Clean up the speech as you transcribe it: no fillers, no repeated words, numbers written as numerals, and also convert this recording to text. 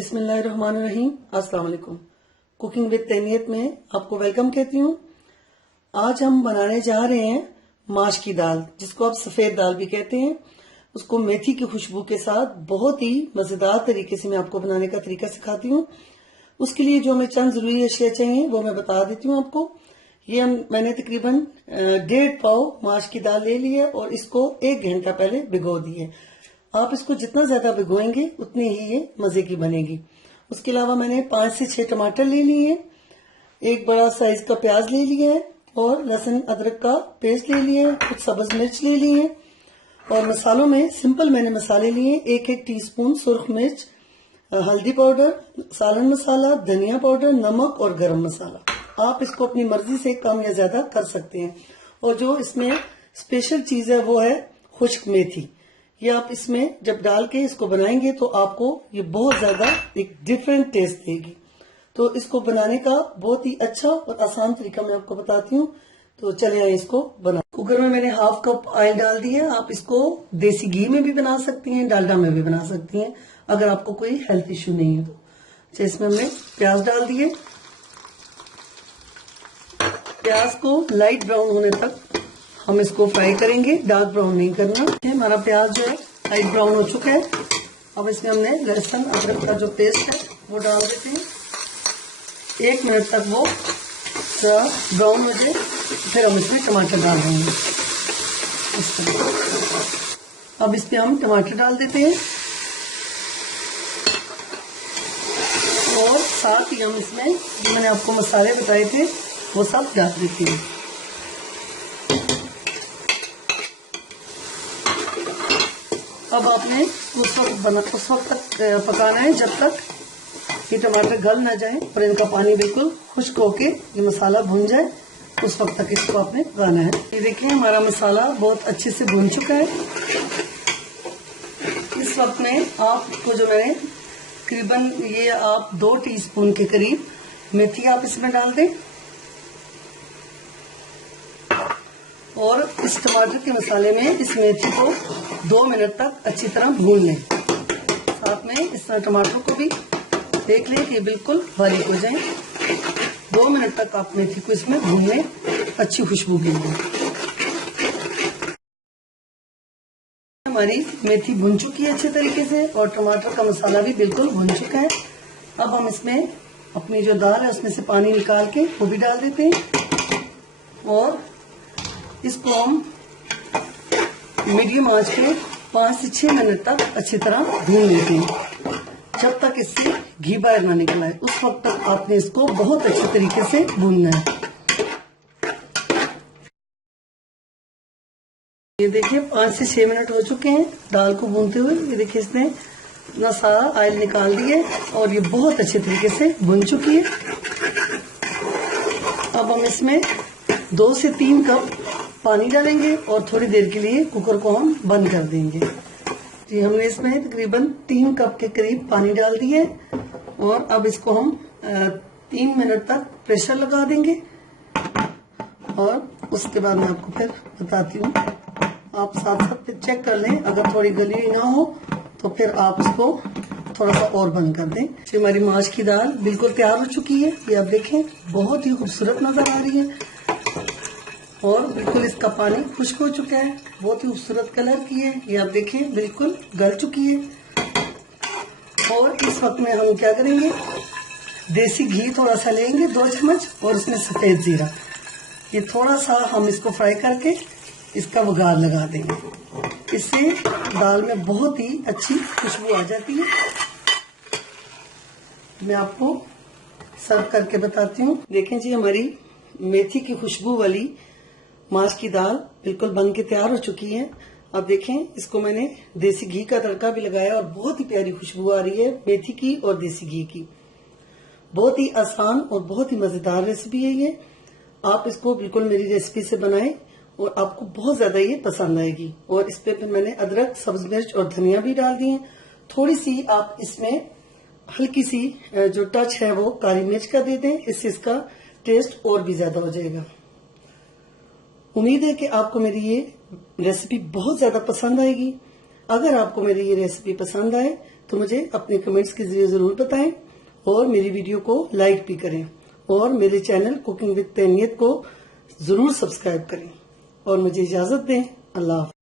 बिस्मिल्लाहिर्रहमानिर्रहीम। अस्सलाम वालेकुम। कुकिंग विद तहनीत में आपको वेलकम कहती हूँ। आज हम बनाने जा रहे हैं माश की दाल, जिसको आप सफेद दाल भी कहते हैं। उसको मेथी की खुशबू के साथ बहुत ही मजेदार तरीके से मैं आपको बनाने का तरीका सिखाती हूँ। उसके लिए जो हमें चंद जरूरी अशिया चाहिए वो मैं बता देती हूँ आपको। ये मैंने तकरीबन 1.5 पाव माश की दाल ले ली है और इसको 1 घंटा पहले भिगो दी है। आप इसको जितना ज्यादा भिगोएंगे उतनी ही ये मजे की बनेगी। उसके अलावा मैंने 5 से 6 टमाटर ले लिए हैं, एक बड़ा साइज का प्याज ले लिया है और लहसुन अदरक का पेस्ट ले लिया है, कुछ सब्ज मिर्च ले ली है। और मसालों में सिंपल मैंने मसाले लिए, 1-1 टीस्पून सुर्ख मिर्च, हल्दी पाउडर, सालन मसाला, धनिया पाउडर, नमक और गरम मसाला। आप इसको अपनी मर्जी से कम या ज्यादा कर सकते हैं। और जो इसमें स्पेशल चीज है वो है खुश्क मेथी। ये आप इसमें जब डाल के इसको बनाएंगे तो आपको ये बहुत ज्यादा एक डिफरेंट टेस्ट देगी। तो इसको बनाने का बहुत ही अच्छा और आसान तरीका मैं आपको बताती हूँ। तो चलिए आइए इसको बना। कुकर में मैंने 1/2 कप ऑयल डाल दी है। आप इसको देसी घी में भी बना सकती हैं, डालडा में भी बना सकती हैं, अगर आपको कोई हेल्थ इश्यू नहीं है तो। अच्छा, इसमें हमने प्याज डाल दिए। प्याज को लाइट ब्राउन होने तक हम इसको फ्राई करेंगे, डार्क ब्राउन नहीं करना। हमारा प्याज जो है लाइट ब्राउन हो चुका है। अब इसमें हमने लहसुन अदरक का जो पेस्ट है वो डाल देते हैं। 1 मिनट तक वो ब्राउन हो जाए, फिर हम इसमें टमाटर डाल देंगे इस तरह। अब इसमें हम टमाटर डाल देते हैं और साथ ही हम इसमें जो मैंने आपको मसाले बताए थे वो सब डाल देते हैं। अब आपने उस वक्त तक पकाना है जब तक ये टमाटर गल ना जाए और इनका पानी बिल्कुल खुश्क होके ये मसाला भुन जाए, उस वक्त तक इसको आपने पकाना है। ये देखिए हमारा मसाला बहुत अच्छे से भुन चुका है। इस वक्त में आपको जो मैंने तकरीबन ये आप 2 टीस्पून के करीब मेथी आप इसमें डाल दें और इस टमाटर के मसाले में इस मेथी को 2 मिनट तक अच्छी तरह भून लें। साथ में इस तरह टमाटर को भी देख लें कि बिल्कुल बारीक हो जाए। 2 मिनट तक आप मेथी को इसमें भून लें अच्छी खुशबू के लिए। हमारी मेथी भुन चुकी है अच्छे तरीके से और टमाटर का मसाला भी बिल्कुल भुन चुका है। अब हम इसमें अपनी जो दाल है उसमें से पानी निकाल के वो भी डाल देते हैं और इसको हम मीडियम आंच पे 5 से 6 मिनट तक अच्छी तरह भून लेते हैं, जब तक इससे घी बाहर ना निकल आए। उस वक्त तक आपने इसको बहुत अच्छे तरीके से भूनना है। ये देखिए 5 से 6 मिनट हो चुके हैं दाल को भूनते हुए। ये देखिए इसने इतना सारा ऑयल निकाल दिए और ये बहुत अच्छे तरीके से भुन चुकी है। अब हम इसमें 2 से 3 कप पानी डालेंगे और थोड़ी देर के लिए कुकर को हम बंद कर देंगे। जी, हमने इसमें तकरीबन 3 कप के करीब पानी डाल दिए और अब इसको हम 3 मिनट तक प्रेशर लगा देंगे और उसके बाद मैं आपको फिर बताती हूँ। आप साथ साथ फिर चेक कर लें, अगर थोड़ी गली हुई ना हो तो फिर आप इसको थोड़ा सा और बंद कर दें। हमारी माश की दाल बिल्कुल तैयार हो चुकी है। ये आप देखें बहुत ही खूबसूरत नजर आ रही है और बिल्कुल इसका पानी खुश्क हो चुका है, बहुत ही खूबसूरत कलर की है। ये आप देखें बिल्कुल गल चुकी है। और इस वक्त में हम क्या करेंगे, देसी घी थोड़ा सा लेंगे 2 चम्मच और उसमें सफेद जीरा, ये थोड़ा सा हम इसको फ्राई करके इसका वगार लगा देंगे। इससे दाल में बहुत ही अच्छी खुशबू आ जाती है। मैं आपको सर्व करके बताती हूँ। देखें जी, हमारी मेथी की खुशबू वाली माश की दाल बिल्कुल बन के तैयार हो चुकी है। अब देखें, इसको मैंने देसी घी का तड़का भी लगाया और बहुत ही प्यारी खुशबू आ रही है मेथी की और देसी घी की। बहुत ही आसान और बहुत ही मजेदार रेसिपी है ये। आप इसको बिल्कुल मेरी रेसिपी से बनाएं और आपको बहुत ज्यादा ये पसंद आएगी। और इस पे फिर मैंने अदरक, सब्ज मिर्च और धनिया भी डाल दी है। थोड़ी सी आप इसमें हल्की सी जो टच है वो काली मिर्च का दे दें, इससे इसका टेस्ट और भी ज्यादा हो जाएगा। उम्मीद है कि आपको मेरी ये रेसिपी बहुत ज्यादा पसंद आएगी। अगर आपको मेरी ये रेसिपी पसंद आए तो मुझे अपने कमेंट्स के जरिए जरूर बताएं और मेरी वीडियो को लाइक भी करें और मेरे चैनल कुकिंग विद तैनियत को जरूर सब्सक्राइब करें और मुझे इजाजत दें। अल्लाह हाफ़िज़।